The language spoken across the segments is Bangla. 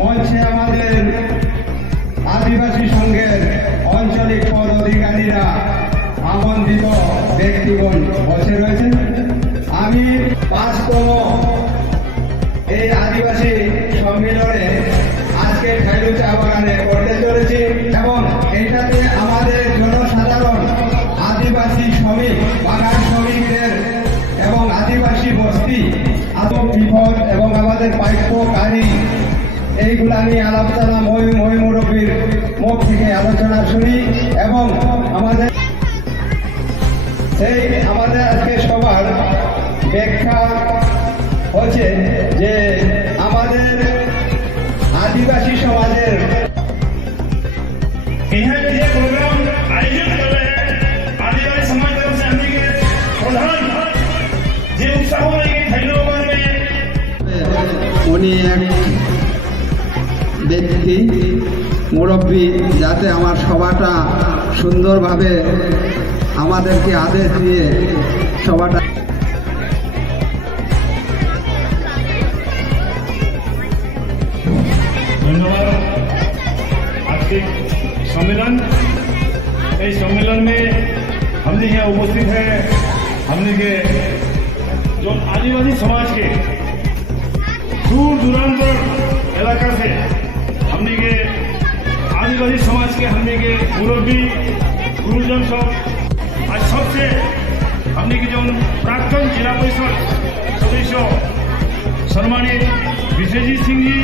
মঞ্চে আমাদের আদিবাসী সংঘের আঞ্চলিক পদ অধিকারীরা আমন্ত্রিত ব্যক্তিগণ বসে রয়েছেন। আমি ৫তম এই আদিবাসী সম্মেলনে আজকে খাইলু চা বাগানে করতে চলেছি এবং এটাতে আমাদের জনসাধারণ আদিবাসী শ্রমিক, বাগান শ্রমিকদের এবং আদিবাসী বস্তি বিপদ এবং আমাদের পাইপকারী এইগুলা নিয়ে আলোচনা মই মুরব্বীর মুখ থেকে আলোচনা শুনি এবং আমাদের আজকে সবার ব্যাখ্যা হচ্ছে যে আমাদের आदिवासी समाजेर यहाँ जो प्रोग्राम आयोजित कर रहे हैं आदिवासी समाज तरफ से हमने के प्रधान जो उत्साह में उनी एक व्यक्ति मुरब्बी जाते आमार सभाटा सुंदर भावे आमादेरके आदेश दिए सभाटा सम्मेलन इस सम्मेलन में हमने यहाँ उपस्थित है हमने के जो आदिवासी समाज के दूर दूरांतर इलाका से हमने के आदिवासी समाज के हमने के मुरब्बी गुरुजन सब आज सबसे हमने के जो प्राक्तन जिला परिषद सदस्य सम्मानित विजयजीत सिंह जी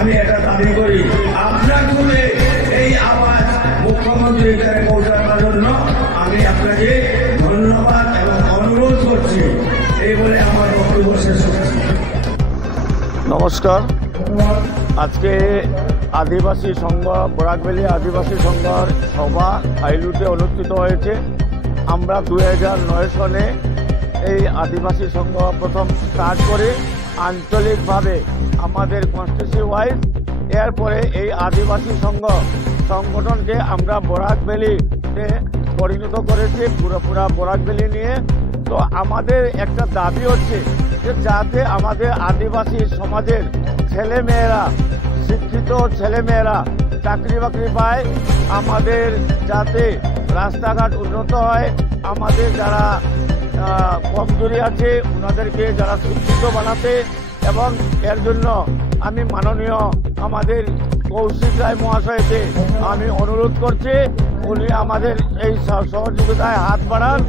আমি এটা দাবি করি আপনার বলে এই আওয়াজ মুখ্যমন্ত্রীর কাছে পৌঁছানোর জন্য আমি আপনাকে ধন্যবাদ এবং অনুরোধ করছি এই বলে আমার বক্তব্য শেষ করছি। নমস্কার। আজকে আদিবাসী সংঘ বরাকভ্যালি আদিবাসী সংঘর সভা খাইলুতে অনুষ্ঠিত হয়েছে। আমরা 2009 সনে এই আদিবাসী সংঘ প্রথম স্টার্ট করে আঞ্চলিকভাবে আমাদের কনস্টিটিউন্সি ওয়াইজ এরপরে এই আদিবাসী সংঘ সংগঠনকে আমরা বরাকভ্যালিতে পরিণত করেছি পুরোপুরা বরাকভ্যালি নিয়ে। তো আমাদের একটা দাবি হচ্ছে যে যাতে আমাদের আদিবাসী সমাজের ছেলেমেয়েরা শিক্ষিত ছেলেমেয়েরা চাকরি বাকরি পায়, আমাদের যাতে রাস্তাঘাট উন্নত হয়, আমাদের যারা কমজোরি আছে ওনাদেরকে যারা শিক্ষিত বানাতে, এবং এর জন্য আমি মাননীয় আমাদের কৌশিক রায় মহাশয়কে আমি অনুরোধ করছি উনি আমাদের এই সহযোগিতায় হাত বাড়ান,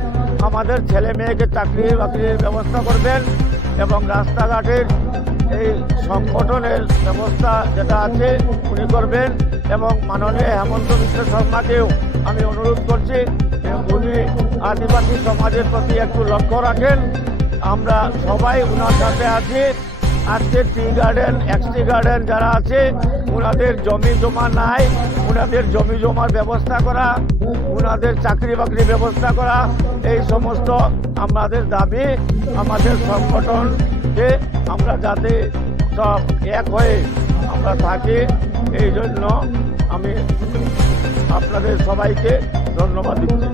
আমাদের ছেলে মেয়েকে চাকরি বাকরির ব্যবস্থা করবেন এবং রাস্তাঘাটের এই সংগঠনের ব্যবস্থা যেটা আছে উনি করবেন। এবং মাননীয় হেমন্ত বিশ্ব শর্মাকেও আমি অনুরোধ করছি উনি আদিবাসী সমাজের প্রতি একটু লক্ষ্য রাখেন। আমরা সবাই ওনার সাথে আছি আজকে টি গার্ডেন এক্সটি গার্ডেন যারা আছে ওনাদের জমি জমা নাই, ওনাদের জমি জমার ব্যবস্থা করা, ওনাদের চাকরি বাকরি ব্যবস্থা করা, এই সমস্ত আমাদের দাবি। আমাদের সংগঠনকে আমরা যাতে সব এক হয়ে আমরা থাকি, এই জন্য আমি আপনাদের সবাইকে ধন্যবাদ দিচ্ছি।